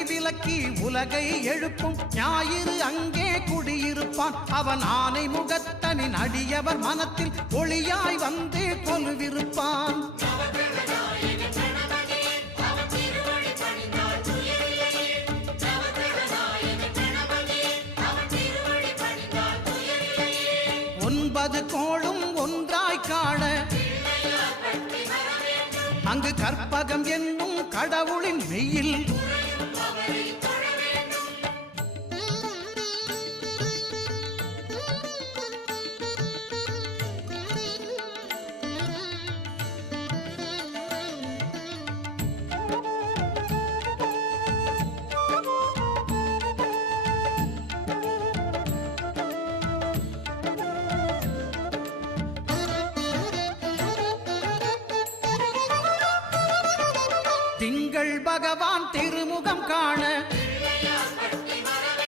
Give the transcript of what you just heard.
விலக்கி உலகை எழுப்பும் ஞாயிறு அங்கே குடியிருப்பான். அவன் ஆனை முகத்தனின் அடியவர் மனத்தில் ஒளியாய் வந்து கொலுவிருப்பான். ஒன்பது கோளும் ஒன்றாய் காண அங்கு கற்பகம் என்னும் கடவுளின் மெய்யில் திங்கள் பகவான் திருமுகம் காண